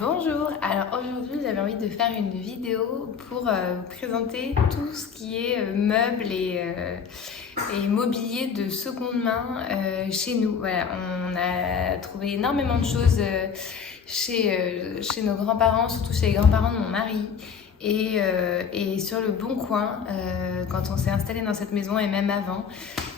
Bonjour, alors aujourd'hui j'avais envie de faire une vidéo pour présenter tout ce qui est meubles et mobilier de seconde main chez nous. Voilà, on a trouvé énormément de choses chez nos grands-parents, surtout chez les grands-parents de mon mari. Et sur le Bon Coin, quand on s'est installé dans cette maison et même avant.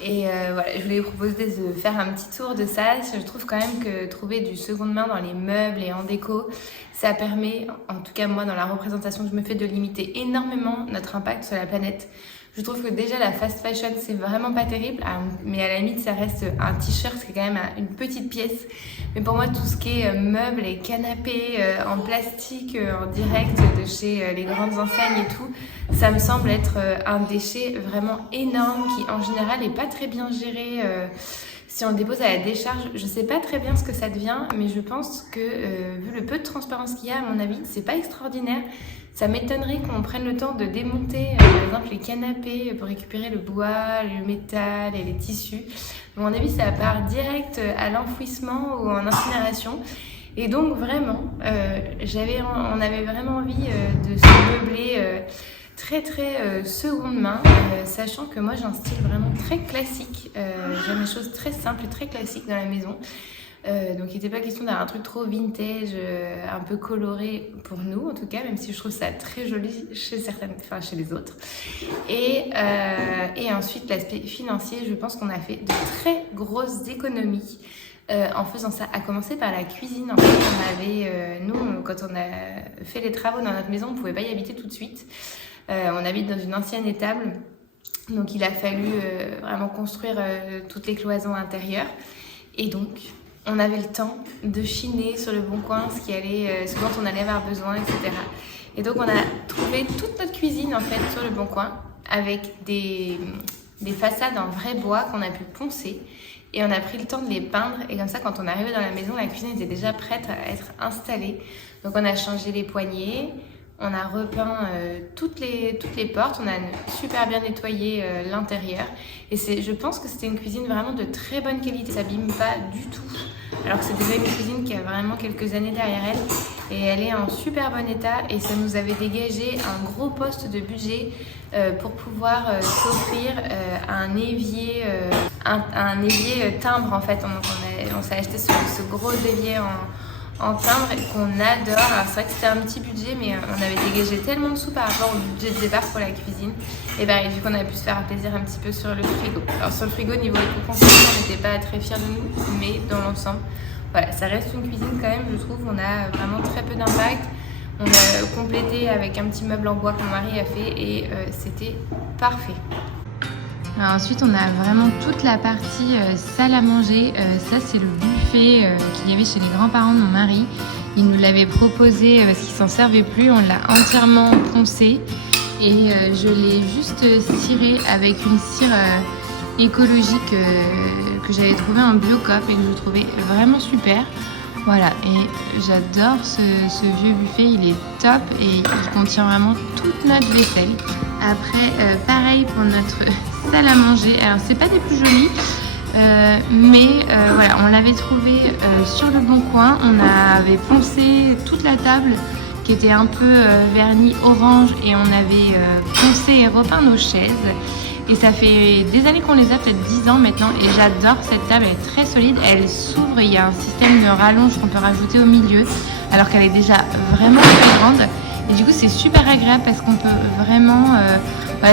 Et voilà, je voulais vous proposer de faire un petit tour de ça. Je trouve quand même que trouver du seconde main dans les meubles et en déco, ça permet, en tout cas moi dans la représentation que je me fais, de limiter énormément notre impact sur la planète. Je trouve que déjà la fast fashion c'est vraiment pas terrible, mais à la limite ça reste un t-shirt, c'est quand même une petite pièce. Mais pour moi tout ce qui est meubles et canapés en plastique en direct de chez les grandes enseignes et tout, ça me semble être un déchet vraiment énorme qui en général est pas très bien géré. Si on le dépose à la décharge, je sais pas très bien ce que ça devient, mais je pense que vu le peu de transparence qu'il y a, à mon avis, c'est pas extraordinaire. Ça m'étonnerait qu'on prenne le temps de démonter par exemple les canapés pour récupérer le bois, le métal et les tissus. À mon avis, ça part direct à l'enfouissement ou en incinération. Et donc vraiment, on avait vraiment envie de se meubler très seconde main, sachant que moi j'ai un style vraiment très classique. J'aime les choses très simples et très classiques dans la maison. Donc il n'était pas question d'avoir un truc trop vintage, un peu coloré pour nous en tout cas, même si je trouve ça très joli chez chez les autres. Et ensuite l'aspect financier, je pense qu'on a fait de très grosses économies en faisant ça, à commencer par la cuisine. En fait, nous quand on a fait les travaux dans notre maison, on ne pouvait pas y habiter tout de suite. On habite dans une ancienne étable, donc il a fallu vraiment construire toutes les cloisons intérieures. Et donc, on avait le temps de chiner sur le Bon Coin ce dont on allait avoir besoin, etc. Et donc, on a trouvé toute notre cuisine en fait sur le Bon Coin avec des façades en vrai bois qu'on a pu poncer. Et on a pris le temps de les peindre. Et comme ça, quand on arrivait dans la maison, la cuisine était déjà prête à être installée. Donc, on a changé les poignées. On a repeint toutes les portes, on a super bien nettoyé l'intérieur. Et je pense que c'était une cuisine vraiment de très bonne qualité, ça s'abîme pas du tout. Alors que c'est déjà une cuisine qui a vraiment quelques années derrière elle. Et elle est en super bon état et ça nous avait dégagé un gros poste de budget pour pouvoir s'offrir un évier timbre en fait. On s'est acheté ce gros évier en timbre qu'on adore. Alors c'est vrai que c'était un petit budget, mais on avait dégagé tellement de sous par rapport au budget de départ pour la cuisine. Et vu qu'on a pu se faire plaisir un petit peu sur le frigo. Alors sur le frigo, niveau éco-conception, on n'était pas très fiers de nous, mais dans l'ensemble, voilà, ça reste une cuisine quand même, je trouve. On a vraiment très peu d'impact. On a complété avec un petit meuble en bois que mon mari a fait et c'était parfait. Alors ensuite, on a vraiment toute la partie salle à manger. Ça, c'est le buffet qu'il y avait chez les grands-parents de mon mari. Ils nous l'avaient proposé parce qu'il s'en servait plus. On l'a entièrement poncé et je l'ai juste ciré avec une cire écologique que j'avais trouvée en Biocoop et que je trouvais vraiment super. Voilà, et j'adore ce vieux buffet, il est top et il contient vraiment toute notre vaisselle. Après, pareil pour notre salle à manger. Alors, c'est pas des plus jolies, mais voilà, on l'avait trouvé sur le Bon Coin. On avait poncé toute la table qui était un peu vernie orange et on avait poncé et repeint nos chaises. Et ça fait des années qu'on les a, peut-être 10 ans maintenant, et j'adore cette table, elle est très solide, elle s'ouvre, il y a un système de rallonge qu'on peut rajouter au milieu, alors qu'elle est déjà vraiment très grande. Et du coup c'est super agréable parce qu'on peut vraiment,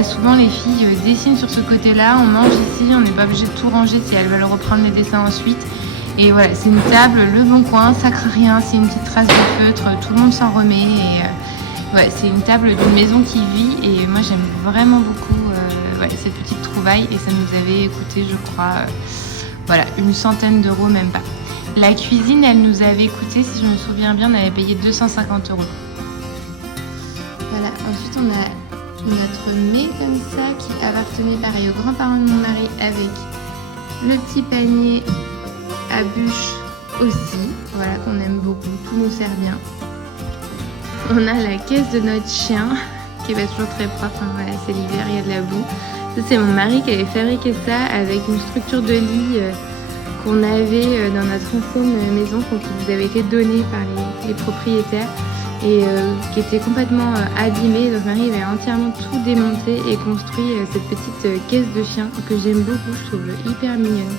souvent les filles dessinent sur ce côté-là, on mange ici, on n'est pas obligé de tout ranger si elles veulent reprendre les dessins ensuite. Et voilà, c'est une table, le Bon Coin, ça craint rien, c'est une petite trace de feutre, tout le monde s'en remet. Et c'est une table d'une maison qui vit et moi j'aime vraiment beaucoup cette petite trouvaille et ça nous avait coûté, je crois, une centaine d'euros, même pas. La cuisine, elle nous avait coûté, si je me souviens bien, on avait payé 250 euros. Voilà, ensuite on a notre mets comme ça qui appartenait pareil aux grands-parents de mon mari avec le petit panier à bûches aussi, voilà, qu'on aime beaucoup, tout nous sert bien. On a la caisse de notre chien qui est pas toujours très propre, hein, voilà, c'est l'hiver, il y a de la boue. Ça, c'est mon mari qui avait fabriqué ça avec une structure de lit qu'on avait dans notre ancienne maison, qui nous avait été donnée par les propriétaires et qui était complètement abîmée. Donc Marie avait entièrement tout démonté et construit cette petite caisse de chien que j'aime beaucoup, je trouve hyper mignonne.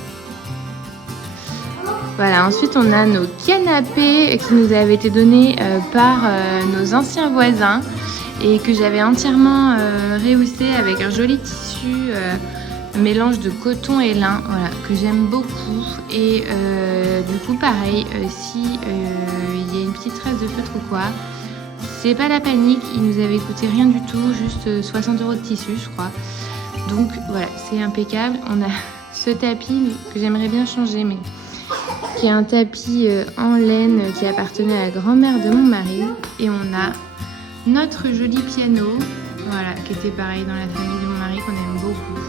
Voilà, ensuite on a nos canapés qui nous avaient été donnés par nos anciens voisins et que j'avais entièrement rehaussé avec un joli tissu mélange de coton et lin, voilà, que j'aime beaucoup. Et du coup pareil, si il y a une petite trace de feutre ou quoi, c'est pas la panique, il nous avait coûté rien du tout, juste 60 € de tissu je crois. Donc voilà, c'est impeccable. On a ce tapis que j'aimerais bien changer, mais qui est un tapis en laine qui appartenait à la grand-mère de mon mari. Et on a notre joli piano, voilà, qui était pareil dans la famille de mon mari, qu'on aime beaucoup.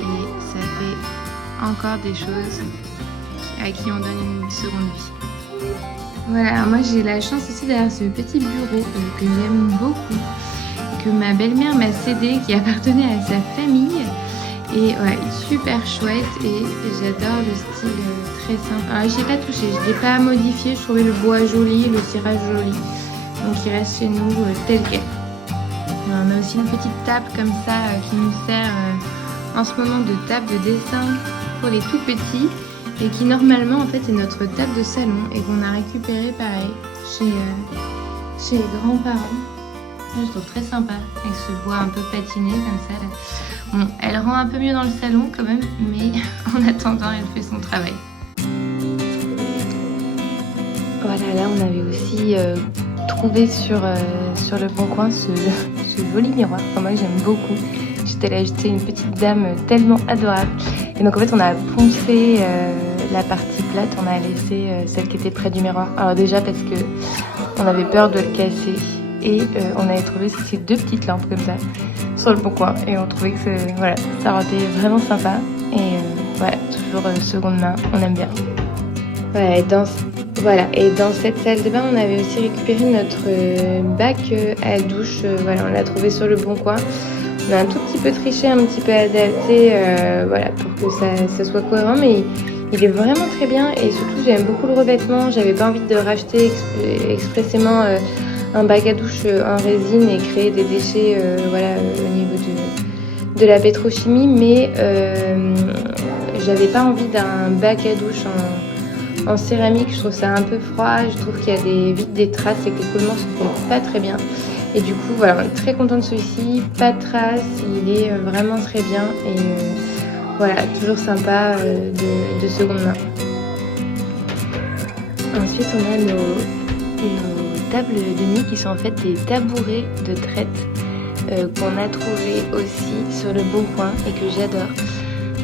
Et ça fait encore des choses à qui on donne une seconde vie. Voilà, alors moi j'ai la chance aussi d'avoir ce petit bureau que j'aime beaucoup, que ma belle-mère m'a cédé, qui appartenait à sa famille. Et ouais, super chouette et j'adore le style très simple. Alors je n'ai pas touché, je ne l'ai pas modifié, je trouvais le bois joli, le cirage joli. Donc il reste chez nous tel quel. Alors, on a aussi une petite table comme ça qui nous sert en ce moment de table de dessin pour les tout petits et qui normalement en fait est notre table de salon et qu'on a récupéré pareil chez les grands-parents. Je trouve très sympa avec ce bois un peu patiné comme ça là. Bon, elle rend un peu mieux dans le salon quand même, mais en attendant, elle fait son travail. Voilà, là on avait aussi trouvé sur le Bon Coin ce joli miroir. Enfin, moi j'aime beaucoup. J'étais allée acheter une petite dame tellement adorable. Et donc en fait on a poncé la partie plate, on a laissé celle qui était près du miroir. Alors déjà parce que on avait peur de le casser. Et on avait trouvé ces deux petites lampes comme ça sur le Bon Coin et on trouvait que voilà, ça rendait vraiment sympa et voilà, toujours seconde main, on aime bien. Voilà, et dans cette salle de bain on avait aussi récupéré notre bac à douche, voilà, on l'a trouvé sur le Bon Coin. On a un tout petit peu triché, un petit peu adapté, voilà, pour que ça soit cohérent, mais il est vraiment très bien et surtout j'aime beaucoup le revêtement. J'avais pas envie de racheter expressément un bac à douche en résine et créer des déchets voilà, au niveau de la pétrochimie, mais j'avais pas envie d'un bac à douche en céramique. Je trouve ça un peu froid, je trouve qu'il y a vite des traces et que l'écoulement se fait pas très bien. Et du coup voilà, on est très content de celui-ci, pas de traces, il est vraiment très bien et voilà, toujours sympa de seconde main. Ensuite on a nos tables de nuit qui sont en fait des tabourets de traite qu'on a trouvé aussi sur le Bon Coin et que j'adore.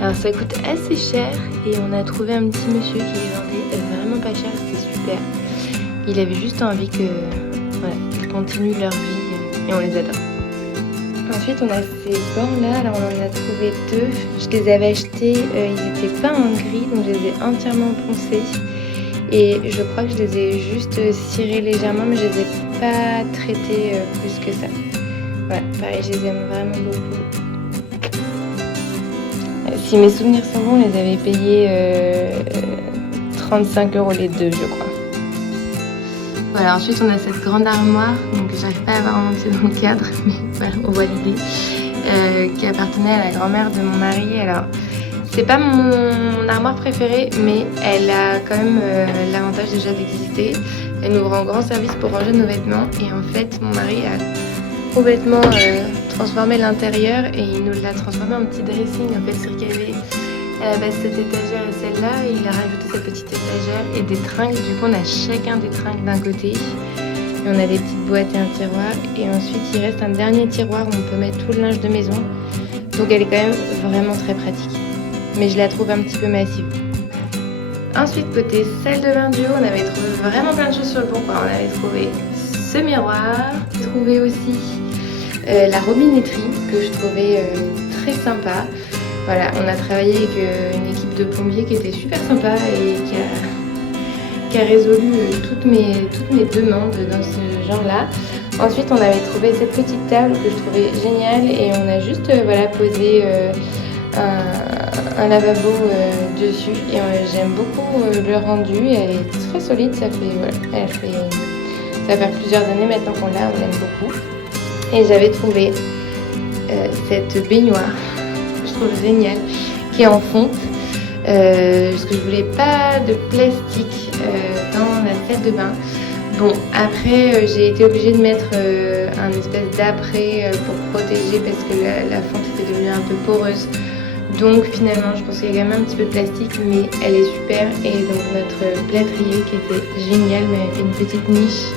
Alors ça coûte assez cher et on a trouvé un petit monsieur qui les vendait vraiment pas cher, c'était super. Il avait juste envie que voilà, qu'ils continuent leur vie et on les adore. Ensuite on a ces bancs là, alors on en a trouvé deux. Je les avais achetés, ils étaient peints en gris donc je les ai entièrement poncés. Et je crois que je les ai juste cirés légèrement, mais je les ai pas traités plus que ça. Voilà, pareil, je les aime vraiment beaucoup. Si mes souvenirs sont bons, on les avait payés 35 € les deux, je crois. Voilà, ensuite on a cette grande armoire, donc j'arrive pas à voir en dessous dans le cadre, mais voilà, on voit l'idée, qui appartenait à la grand-mère de mon mari. Alors, c'est pas mon armoire préférée, mais elle a quand même l'avantage déjà d'exister. Elle nous rend grand service pour ranger nos vêtements. Et en fait, mon mari a complètement transformé l'intérieur et il nous l'a transformé en petit dressing. En fait, c'est qu'il y avait à la base cette étagère et celle-là. Et il a rajouté cette petite étagère et des tringles. Du coup, on a chacun des tringles d'un côté. Et on a des petites boîtes et un tiroir. Et ensuite, il reste un dernier tiroir où on peut mettre tout le linge de maison. Donc, elle est quand même vraiment très pratique. Mais je la trouve un petit peu massive. Ensuite, côté salle de bain du haut, on avait trouvé vraiment plein de choses sur le Bon Coin. On avait trouvé ce miroir, trouvé aussi la robinetterie que je trouvais très sympa. Voilà, on a travaillé avec une équipe de plombiers qui était super sympa et qui a résolu toutes mes demandes dans ce genre-là. Ensuite, on avait trouvé cette petite table que je trouvais géniale et on a juste voilà, posé un lavabo dessus et j'aime beaucoup le rendu. Elle est très solide, ça va faire plusieurs années maintenant qu'on l'a, on l'aime beaucoup. Et j'avais trouvé cette baignoire, que je trouve géniale, qui est en fonte. Parce que je voulais pas de plastique dans la salle de bain. Bon, après j'ai été obligée de mettre un espèce d'après pour protéger parce que la fonte était devenue un peu poreuse. Donc finalement je pense qu'il y a quand même un petit peu de plastique, mais elle est super. Et donc notre plâtrier qui était génial m'avait fait une petite niche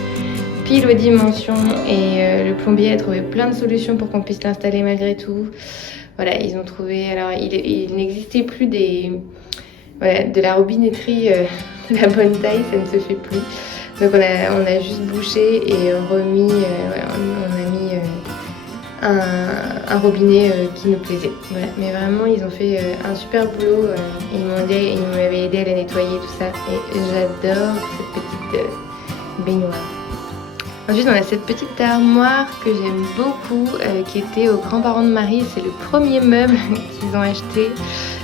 pile aux dimensions et le plombier a trouvé plein de solutions pour qu'on puisse l'installer malgré tout. Voilà, ils ont trouvé, alors il n'existait plus de la robinetterie de la bonne taille, ça ne se fait plus. Donc on a juste bouché et remis, on a mis un robinet qui nous plaisait. Voilà. Mais vraiment ils ont fait un super boulot, ils m'avaient aidé à la nettoyer tout ça et j'adore cette petite baignoire. Ensuite on a cette petite armoire que j'aime beaucoup qui était aux grands-parents de Marie. C'est le premier meuble qu'ils ont acheté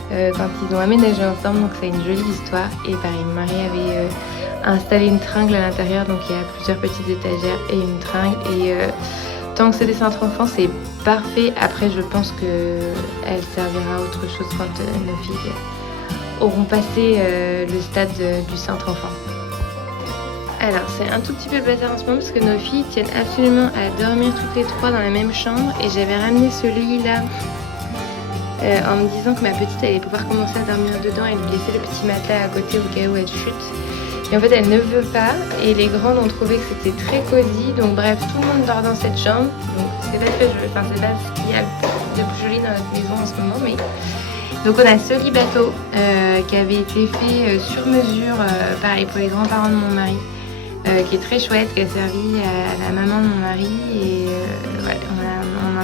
quand ils ont aménagé ensemble, donc c'est une jolie histoire. Et pareil, Marie avait installé une tringle à l'intérieur, donc il y a plusieurs petites étagères et une tringle. Et tant que c'est des centres enfants, c'est parfait. Après je pense qu'elle servira à autre chose quand nos filles auront passé le stade du centre enfant. Alors c'est un tout petit peu le bazar en ce moment parce que nos filles tiennent absolument à dormir toutes les trois dans la même chambre et j'avais ramené ce lit là en me disant que ma petite allait pouvoir commencer à dormir dedans et lui laisser le petit matelas à côté au cas où elle chute. Et en fait elle ne veut pas et les grandes ont trouvé que c'était très cosy, donc bref tout le monde dort dans cette chambre. Donc c'est pas ce qu'il y a de plus joli dans notre maison en ce moment, mais donc on a ce lit bateau qui avait été fait sur mesure, pareil pour les grands-parents de mon mari. Qui est très chouette, qui a servi à la maman de mon mari et ouais, on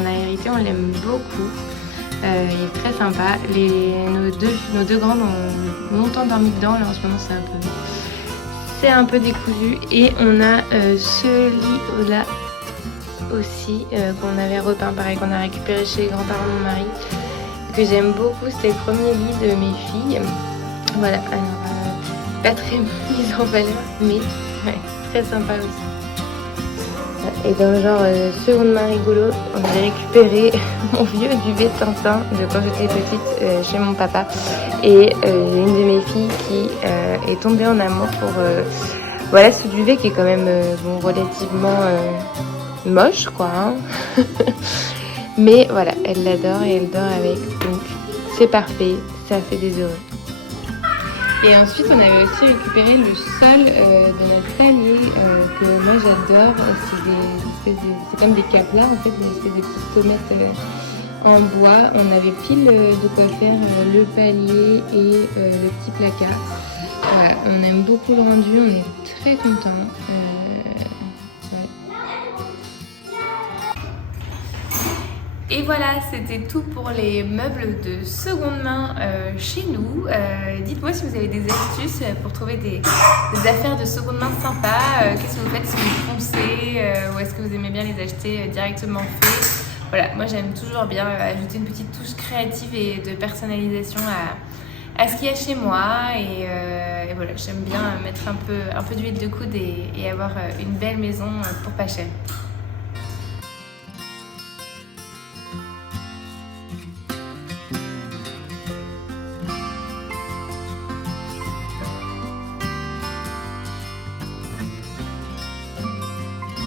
en a hérité, on l'aime beaucoup. Il est très sympa. Nos deux grandes ont longtemps dormi dedans, là en ce moment c'est un peu décousu. Et on a ce lit là aussi qu'on avait repeint, pareil qu'on a récupéré chez les grands-parents de mon mari, que j'aime beaucoup. C'était le premier lit de mes filles. Voilà, alors pas très mise en valeur, mais ouais, très sympa aussi. Et dans le genre seconde main rigolo, on avait récupéré mon vieux duvet de Tintin de quand j'étais petite chez mon papa. Et une de mes filles qui est tombée en amour pour voilà, ce duvet qui est quand même bon, relativement moche quoi. Hein. Mais voilà, elle l'adore et elle dort avec. Donc c'est parfait, ça fait des heureux. Et ensuite, on avait aussi récupéré le sol de notre palier que moi j'adore. C'est comme des caplas en fait, des espèces de petites sommettes en bois. On avait pile de quoi faire le palier et le petit placard. Voilà, on aime beaucoup le rendu, on est très contents. Et voilà, c'était tout pour les meubles de seconde main chez nous. Dites-moi si vous avez des astuces pour trouver des affaires de seconde main sympas. Qu'est-ce que vous faites? Est-ce que vous foncez ou est-ce que vous aimez bien les acheter directement faits? Voilà, moi j'aime toujours bien ajouter une petite touche créative et de personnalisation à ce qu'il y a chez moi. Et voilà, j'aime bien mettre un peu d'huile de coude et avoir une belle maison pour pas cher.